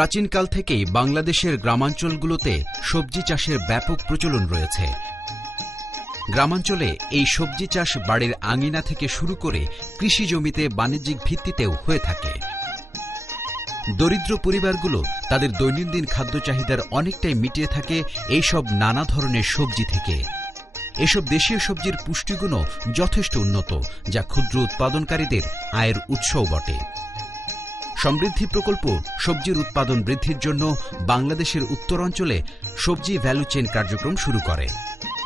প্রাচীনকাল থেকেই বাংলাদেশের গ্রামাঞ্চলগুলোতে সবজি চাষের ব্যাপক প্রচলন রয়েছে। গ্রামাঞ্চলে এই সবজি চাষ বাড়ির আঙিনা থেকে শুরু করে কৃষি জমিতে বাণিজ্যিক ভিত্তিতেও হয়ে থাকে। দরিদ্র পরিবারগুলো তাদের দৈনন্দিন খাদ্য চাহিদার অনেকটাই মিটিয়ে থাকে এইসব নানা ধরনের সবজি থেকে। এসব দেশীয় সবজির পুষ্টিগুণও যথেষ্ট উন্নত, যা ক্ষুদ্র উৎপাদনকারীদের আয়ের উৎসও বটে। সমৃদ্ধি প্রকল্প সবজির উৎপাদন বৃদ্ধির জন্য বাংলাদেশের উত্তরাঞ্চলে সবজি ভ্যালু চেইন কার্যক্রম শুরু করে।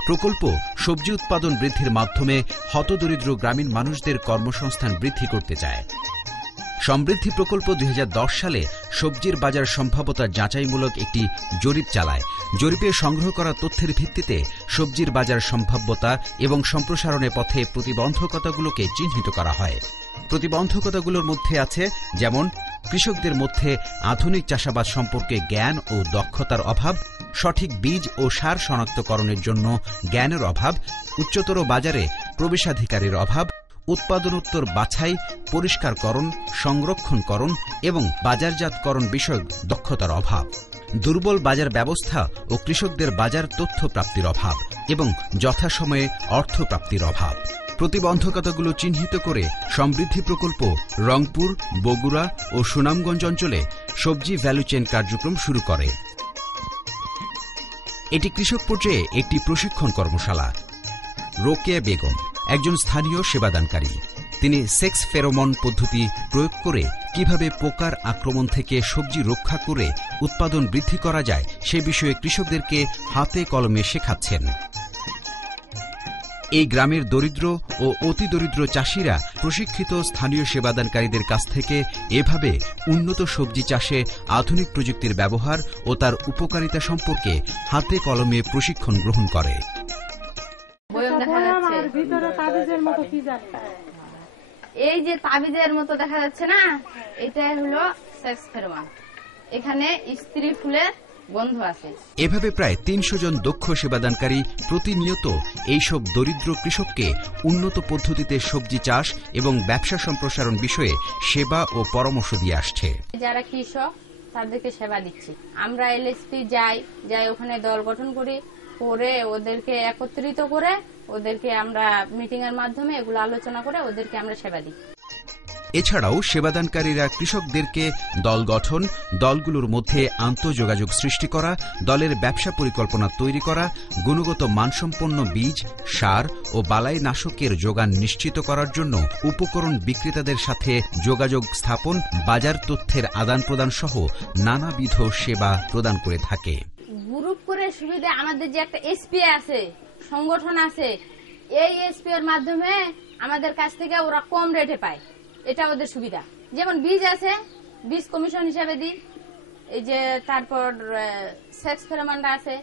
প্রকল্প সবজি উৎপাদন বৃদ্ধির মাধ্যমে হতদরিদ্র গ্রামীণ মানুষদের কর্মসংস্থান বৃদ্ধি করতে চায়। সমৃদ্ধি প্রকল্প 2010 সালে সবজির বাজার সম্ভাব্যতা যাচাইমূলক একটি জরিপ চালায়। জরিপে সংগ্রহ করা তথ্যের ভিত্তিতে সবজির বাজার সম্ভাব্যতা এবং সম্প্রসারণের পথে প্রতিবন্ধকতাগুলোকে চিহ্নিত করা হয়। প্রতিবন্ধকতাগুলোর মধ্যে আছে যেমন কৃষকদের মধ্যে আধুনিক চাষাবাদ সম্পর্কে জ্ঞান ও দক্ষতার অভাব, সঠিক বীজ ও সার শনাক্তকরণের জন্য জ্ঞানের অভাব, উচ্চতর বাজারে প্রবেশাধিকারের অভাব, উৎপাদনোত্তর বাছাই, পরিষ্কারকরণ, সংরক্ষণকরণ এবং বাজারজাতকরণ বিষয়ক দক্ষতার অভাব, দুর্বল বাজার ব্যবস্থা ও কৃষকদের বাজার তথ্য প্রাপ্তির অভাব এবং যথাসময়ে অর্থ প্রাপ্তির অভাব। প্রতিবন্ধকতাগুলো চিহ্নিত করে সমৃদ্ধি প্রকল্প রংপুর, বগুড়া ও সুনামগঞ্জ অঞ্চলে সবজি ভ্যালু চেইন কার্যক্রম শুরু করে। এটি কৃষক পর্যায়ে একটি প্রশিক্ষণ কর্মশালা। রোকেয়া বেগম একজন স্থানীয় সেবাদানকারী। তিনি সেক্স ফেরোমন পদ্ধতি প্রয়োগ করে কিভাবে পোকার আক্রমণ থেকে সবজি রক্ষা করে উৎপাদন বৃদ্ধি করা যায় সে বিষয়ে কৃষকদেরকে হাতে কলমে শেখাচ্ছেন। এই গ্রামের দরিদ্র ও অতি দরিদ্র চাষিরা প্রশিক্ষিত স্থানীয় সেবাদানকারীদের কাছ থেকে এভাবে উন্নত সবজি চাষে আধুনিক প্রযুক্তির ব্যবহার ও তার উপকারিতা সম্পর্কে হাতে কলমে প্রশিক্ষণ গ্রহণ করে। এই যে তাবিজের মতো দেখা যাচ্ছে না, এটা হলো সেক্স ফেরোমন। এখানে স্ত্রী ফুলের গন্ধ আছে। এভাবে প্রায় 300 জন দক্ষ সেবাদানকারী প্রতিনিয়ত এইসব দরিদ্র কৃষককে উন্নত পদ্ধতিতে সবজি চাষ এবং ব্যবসা সম্প্রসারণ বিষয়ে সেবা ও পরামর্শ দিয়ে আসছে। যারা কৃষক তাদেরকে সেবা দিচ্ছি। আমরা এলএসপি যাই ওখানে দল গঠন করি, করে ওদেরকে একত্রিত করে ওদেরকে আমরা মিটিং এর মাধ্যমে এগুলো আলোচনা করে ওদেরকে আমরা সেবা দিই। এছাড়াও সেবাদানকারীরা কৃষকদেরকে দল গঠন, দলগুলোর মধ্যে আন্তঃযোগাযোগ সৃষ্টি করা, দলের ব্যবসা পরিকল্পনা তৈরি করা, গুণগত মানসম্পন্ন বীজ, সার ও বালাই নাশকের যোগান নিশ্চিত করার জন্য উপকরণ বিক্রেতাদের সাথে যোগাযোগ স্থাপন, বাজার তথ্যের আদান প্রদান সহ নানাবিধ সেবা প্রদান করে থাকে। গ্রুপ করে সুবিধা আমাদের যে একটা এসপিআই আছে, সংগঠন আছে, এই এসপিআই এর মাধ্যমে আমাদের কাছ থেকে ওরা কম রেটে পায়। এটা ওদের সুবিধা। যেমন বীজ আছে, বীজ কমিশন হিসাবে দিই। এই যে তারপর সেক্স ফেরোমনটা আছে,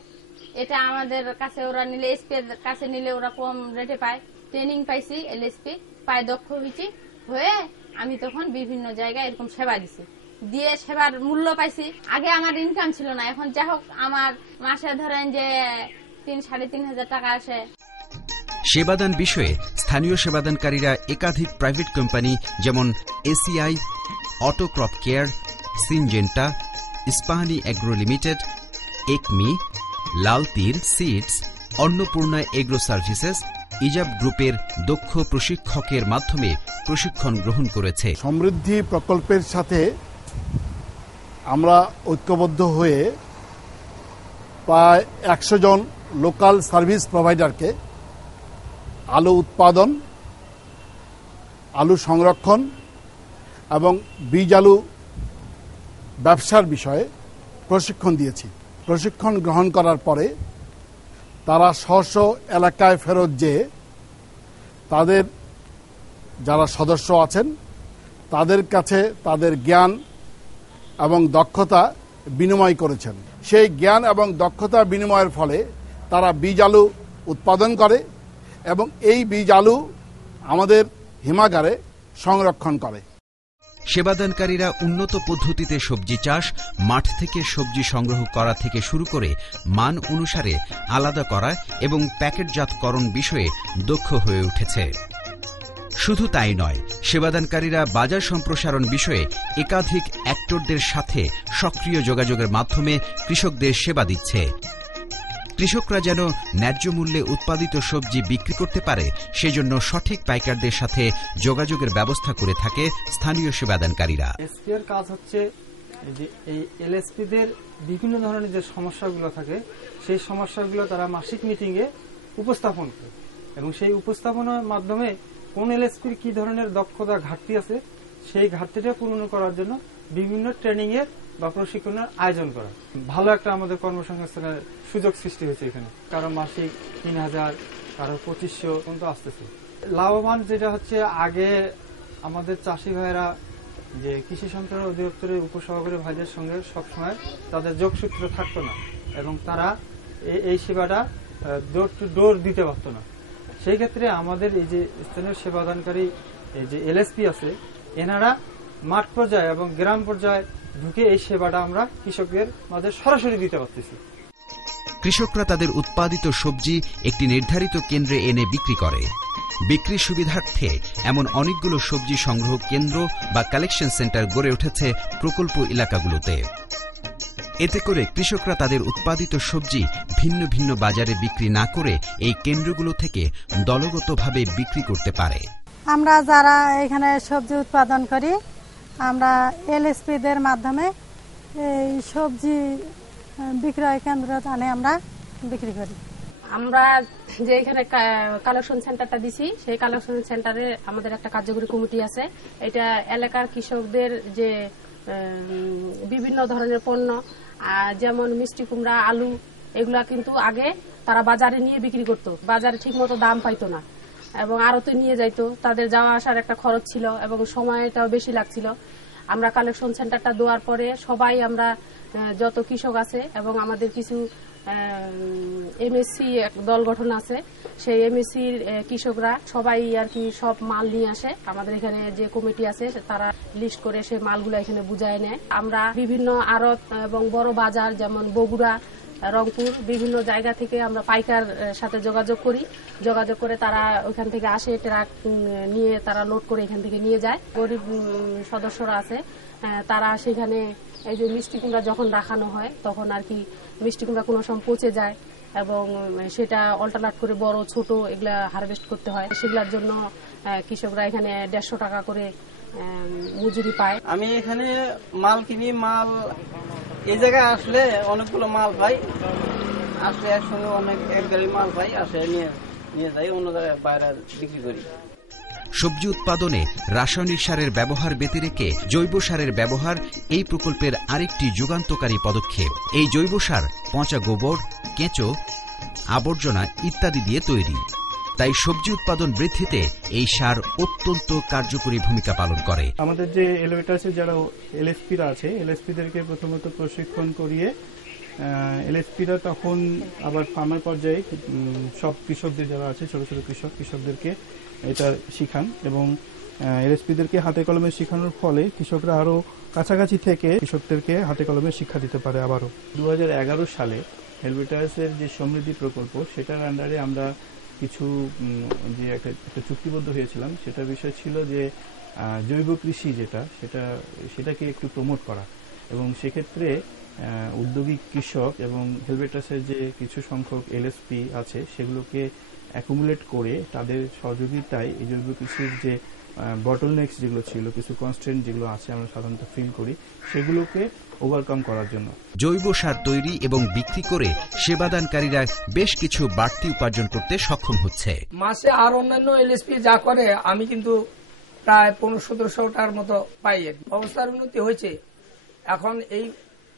এটা আমাদের কাছে ওরা নিলে, এসপি এর কাছে নিলে ওরা কম রেটে পায়। ট্রেনিং পাইছি, এলএসপি পায়, দক্ষ হয়েছি, হয়ে আমি তখন বিভিন্ন জায়গায় এরকম সেবা দিছি, দিয়ে সেবার মূল্য পাইছি। আগে আমার ইনকাম ছিল না, এখন যা হোক আমার মাসে ধরেন যে 3-3.5 টাকা আসে। সেবাদান বিষয়ে স্থানীয় সেবাদানকারীরা একাধিক প্রাইভেট কোম্পানি যেমন ACI, auto crop care, Syngenta, Ispahani agro limited, ACME, Lal Teer seeds, Annapurna agro services, ইজাব গ্রুপের দক্ষ প্রশিক্ষকের মাধ্যমে প্রশিক্ষণ গ্রহণ করেছে। সমৃদ্ধি প্রকল্পের সাথে আমরা ঐক্যবদ্ধ হয়ে প্রায় 100 জন লোকাল সার্ভিস প্রোভাইডারকে আলু উৎপাদন, আলু সংরক্ষণ এবং বীজ আলু ব্যবসার বিষয়ে প্রশিক্ষণ দিয়েছি। প্রশিক্ষণ গ্রহণ করার পরে তারা স্ব এলাকায় ফেরত যেয়ে তাদের যারা সদস্য আছেন তাদের কাছে তাদের জ্ঞান এবং দক্ষতা বিনিময় করেছেন। সেই জ্ঞান এবং দক্ষতা বিনিময়ের ফলে তারা বীজ আলু উৎপাদন করে এবং এই বীজ আলু আমাদের হিমাগারে সংরক্ষণ করে। সেবাদানকারীরা উন্নত পদ্ধতিতে সবজি চাষ, মাঠ থেকে সবজি সংগ্রহ করা থেকে শুরু করে মান অনুসারে আলাদা করা এবং প্যাকেটজাতকরণ বিষয়ে দক্ষ হয়ে উঠেছে। শুধু তাই নয়, সেবাদানকারীরা বাজার সম্প্রসারণ বিষয়ে একাধিক অ্যাক্টরদের সাথে সক্রিয় যোগাযোগের মাধ্যমে কৃষকদের সেবা দিচ্ছে। কৃষকরা যেন ন্যায্য মূল্যে উৎপাদিত সবজি বিক্রি করতে পারে, সেজন্য সঠিক পাইকারদের সাথে যোগাযোগের ব্যবস্থা করে থাকে স্থানীয় সেবাদানকারীরা। এসপির কাজ হচ্ছে যে এই এলএসপিদের বিভিন্ন ধরনের যে সমস্যাগুলো থাকে সেই সমস্যাগুলো তারা মাসিক মিটিংয়ে উপস্থাপন করে এবং সেই উপস্থাপনার মাধ্যমে কোন এলএসপির কি ধরনের দক্ষতা ঘাটতি আছে সেই ঘাটতিটা পূরণ করার জন্য বিভিন্ন ট্রেনিং এর বা প্রশিক্ষণের আয়োজন করা। ভালো একটা আমাদের কর্মসংস্থানের সুযোগ সৃষ্টি হয়েছে এখানে। কারো মাসিক ৩,০০০, কারো ২৫০০ পর্যন্ত আসতেছে। লাভবান যেটা হচ্ছে, আগে আমাদের চাষি ভাইরা যে কৃষি সম্প্রসারণ অধিদপ্তরের উপসহকারী ভাইদের সঙ্গে সবসময় তাদের যোগসূত্র থাকতো না এবং তারা এই সেবাটা ডোর টু ডোর দিতে পারতো না। সেই ক্ষেত্রে আমাদের এই যে স্থানীয় সেবাদানকারী এই যে এলএসপি আছে, এনারা মাঠ পর্যায়ে এবং গ্রাম পর্যায়ে ঢুকে এই সেবাটা আমরা কৃষকদের মাঝে সরাসরি দিতে পারতেছি। কৃষকরা তাদের উৎপাদিত সবজি একটি নির্ধারিত কেন্দ্রে এনে বিক্রি করে। বিক্রির সুবিধার্থে এমন অনেকগুলো সবজি সংগ্রহ কেন্দ্র বা কালেকশন সেন্টার গড়ে উঠেছে প্রকল্প এলাকাগুলোতে। এতে করে কৃষকরা তাদের উৎপাদিত সবজি ভিন্ন ভিন্ন বাজারে বিক্রি না করে এই কেন্দ্রগুলো থেকে দলগতভাবে বিক্রি করতে পারে। আমরা যারা এখানে সবজি উৎপাদন করি, আমরা এলএসপিদের মাধ্যমে এই সবজি বিক্রয় কেন্দ্র আনে আমরা বিক্রি করি। আমরা যে এখানে কালেকশন সেন্টারটা দিছি, সেই কালেকশন সেন্টারে আমাদের একটা কার্যকরী কমিটি আছে। এটা এলাকার কৃষকদের যে বিভিন্ন ধরনের পণ্য, যেমন মিষ্টি কুমড়া, আলু, এগুলা কিন্তু আগে তারা বাজারে নিয়ে বিক্রি করত। বাজারে ঠিক মতো দাম পাইতো না এবং আড়তে নিয়ে যাইতো। তাদের যাওয়া আসার একটা খরচ ছিল এবং সময়টাও বেশি লাগছিল। আমরা কালেকশন সেন্টারটা দেওয়ার পরে সবাই আমরা যত কৃষক আছে এবং আমাদের কিছু এমএসসি দল গঠন আছে, সেই এমএসসির কৃষকরা সবাই আর কি সব মাল নিয়ে আসে। আমাদের এখানে যে কমিটি আছে তারা লিস্ট করে সেই মালগুলো এখানে বুঝায় নেয়। আমরা বিভিন্ন আড়ত এবং বড় বাজার যেমন বগুড়া, রংপুর, বিভিন্ন জায়গা থেকে আমরা পাইকার সাথে যোগাযোগ করি। যোগাযোগ করে তারা ওইখান থেকে আসে, ট্রাক নিয়ে তারা লোড করে এখান থেকে নিয়ে যায়। গরিব সদস্যরা আছে, তারা সেখানে এই যে মিষ্টি কুমড়া যখন রাখানো হয় তখন আর কি মিষ্টি কুমড়া কোনো সময় পচে যায় এবং সেটা অল্টারনেট করে বড় ছোট এগুলা হারভেস্ট করতে হয়। সেগুলোর জন্য কৃষকরা এখানে 150 টাকা করে মজুরি পায়। আমি এখানে মাল কিনি, মাল এই জায়গায় আসলে অনেকগুলো মাল পাই, আসলে একসঙ্গে অনেক এক গাড়ি মাল পাই, আসে নিয়ে যাই অন্য জায়গায় বাইরে বিক্রি করি। সবজি উৎপাদনে রাসায়নিক সারের ব্যবহার ব্যতি রেখে জৈব সারের ব্যবহার এই প্রকল্পের আরেকটি যুগান্তকারী পদক্ষেপ। এই জৈব সার পচা গোবর, কেঁচো, আবর্জনা ইত্যাদি দিয়ে তৈরি। তাই সবজি উৎপাদন বৃদ্ধিতে এই সার অত্যন্ত কার্যকরী ভূমিকা পালন করে। আমাদের যে এলিভেটার্সে যারা এলএসপিরা আছে, এলএসপিদেরকে প্রথমত প্রশিক্ষণ করিয়ে এলএসপিরা তখন আবার ফার্মার পর্যায়ে সব কৃষকদের যারা আছে, ছোট ছোট কৃষকদেরকে এটা শিখান এবং এলএসপিদেরকে হাতে কলমে শেখানোর ফলে কৃষকরা আরো কাছাকাছি থেকে কৃষকদেরকে হাতে কলমে শিক্ষা দিতে পারে। আবারও 2011 সালে হেলভেটার্সের যে সমৃদ্ধি প্রকল্প, সেটার আন্ডারে আমরা কিছু যে একটা চুক্তিবদ্ধ হয়েছিলাম, সেটার বিষয় ছিল যে জৈব কৃষি সেটাকে একটু প্রমোট করা এবং সেক্ষেত্রে উদ্যোগী কৃষক এবং হেলভেটার্সের যে কিছু সংখ্যক এলএসপি আছে সেগুলোকে অ্যাকুমুলেট করে তাদের সহযোগিতায় এই জৈব কৃষির যে বটলনেক্স যেগুলো ছিল, কিছু কনস্ট্রেন্ট যেগুলো আছে আমরা সাধারণত ফিল করি, সেগুলোকে ওভারকাম করার জন্য জৈব সার তৈরি এবং বিক্রি করে সেবাদানকারীরা বেশ কিছু বাড়তি উপার্জন করতে সক্ষম হচ্ছে। মাসে আর অন্যান্য এলএসপি যা করে আমি কিন্তু প্রায় 1500-1700 টাকার মতো পাই। অবস্থার উন্নতি হয়েছে। এখন এই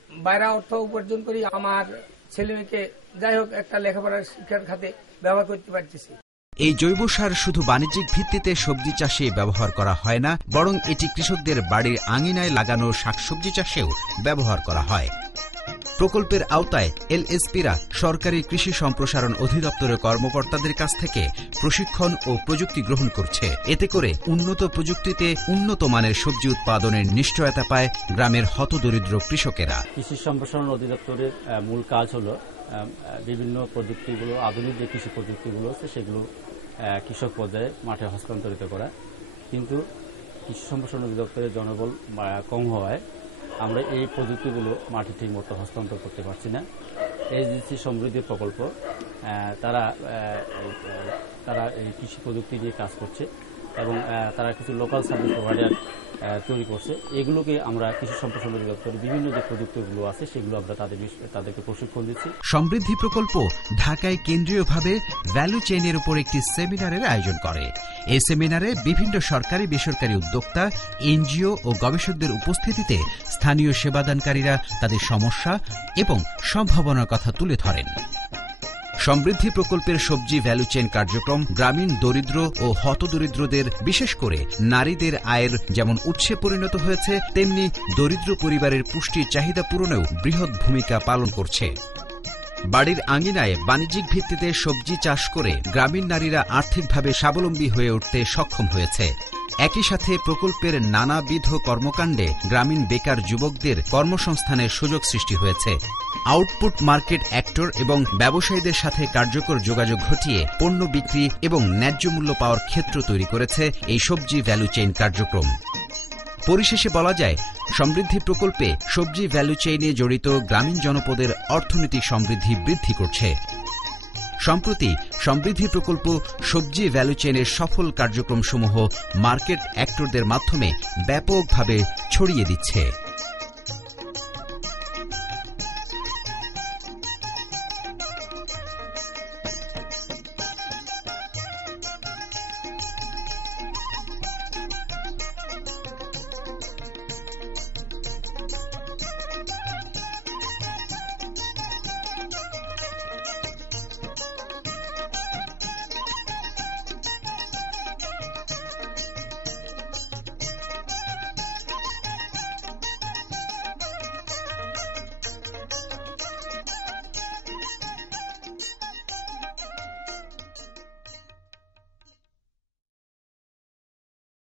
বাইরে অর্থ উপার্জন করি আমার ছেলে মেয়েকে যাই হোক একটা লেখাপড়ার শিক্ষার খাতে ব্যবহার করতে পারতেছি। এই জৈব সার শুধু বাণিজ্যিক ভিত্তিতে সবজি চাষে ব্যবহার করা হয় না, বরং এটি কৃষকদের বাড়ির আঙিনায় লাগানো শাকসবজি চাষেও ব্যবহার করা হয়। প্রকল্পের আওতায় এলএসপিরা সরকারি কৃষি সম্প্রসারণ অধিদপ্তরের কর্মকর্তাদের কাছ থেকে প্রশিক্ষণ ও প্রযুক্তি গ্রহণ করছে। এতে করে উন্নত প্রযুক্তিতে উন্নত মানের সবজি উৎপাদনের নিশ্চয়তা পায় গ্রামের হতদরিদ্র কৃষকেরা। কৃষি সম্প্রসারণ অধিদপ্তরের মূল কাজ হলো বিভিন্ন প্রযুক্তিগুলো, আধুনিক যে কৃষি প্রযুক্তিগুলো আছে সেগুলো কৃষক পর্যায়ে মাঠে হস্তান্তরিত করা কিন্তু কৃষি সম্প্রসারণ অধিদপ্তরের জনবল কম হওয়ায় আমরা এই প্রযুক্তিগুলো মাঠে ঠিক মতো হস্তান্তর করতে পারছি না। এসডিজি সমৃদ্ধি প্রকল্প তারা এই কৃষি প্রযুক্তি নিয়ে কাজ করছে এবং তারা কিছু লোকাল সার্ভিস প্রোভাইডার তৈরি করছে। এগুলোকে আমরা কৃষি সম্প্রসারণ অধিদপ্তরের বিভিন্ন যে প্রযুক্তিগুলো আছে সেগুলো আমরা তাদেরকে প্রশিক্ষণ দিচ্ছি। সমৃদ্ধি প্রকল্প ঢাকায় কেন্দ্রীয়ভাবে ভ্যালু চেইনের উপর একটি সেমিনারের আয়োজন করে। এই সেমিনারে বিভিন্ন সরকারি বেসরকারি উদ্যোক্তা, এনজিও ও গবেষকদের উপস্থিতিতে স্থানীয় সেবাদানকারীরা তাদের সমস্যা এবং সম্ভাবনার কথা তুলে ধরেন। সমৃদ্ধি প্রকল্পের সবজি ভ্যালু চেইন কার্যক্রম গ্রামীণ দরিদ্র ও হতদরিদ্রদের, বিশেষ করে নারীদের আয়ের যেমন উৎসে পরিণত হয়েছে, তেমনি দরিদ্র পরিবারের পুষ্টির চাহিদা পূরণেও বৃহৎ ভূমিকা পালন করছে। বাড়ির আঙিনায় বাণিজ্যিক ভিত্তিতে সবজি চাষ করে গ্রামীণ নারীরা আর্থিকভাবে স্বাবলম্বী হয়ে উঠতে সক্ষম হয়েছে। একই সাথে প্রকল্পের নানাবিধ কর্মকাণ্ডে গ্রামীণ বেকার যুবকদের কর্মসংস্থানের সুযোগ সৃষ্টি হয়েছে। আউটপুট মার্কেট অ্যাক্টর এবং ব্যবসায়ীদের সাথে কার্যকর যোগাযোগ ঘটিয়ে পণ্য বিক্রি এবং ন্যায্য মূল্য পাওয়ার ক্ষেত্র তৈরি করেছে এই সবজি ভ্যালু চেইন কার্যক্রম। পরিশেষে বলা যায়, সমৃদ্ধি প্রকল্পে সবজি ভ্যালু চেইনে জড়িত গ্রামীণ জনপদের অর্থনৈতিক সমৃদ্ধি বৃদ্ধি করছে। সম্প্রতি সমৃদ্ধি প্রকল্প সবজি ভ্যালু চেইনের সফল কার্যক্রমসমূহ মার্কেট অ্যাক্টরদের মাধ্যমে ব্যাপকভাবে ছড়িয়ে দিচ্ছে।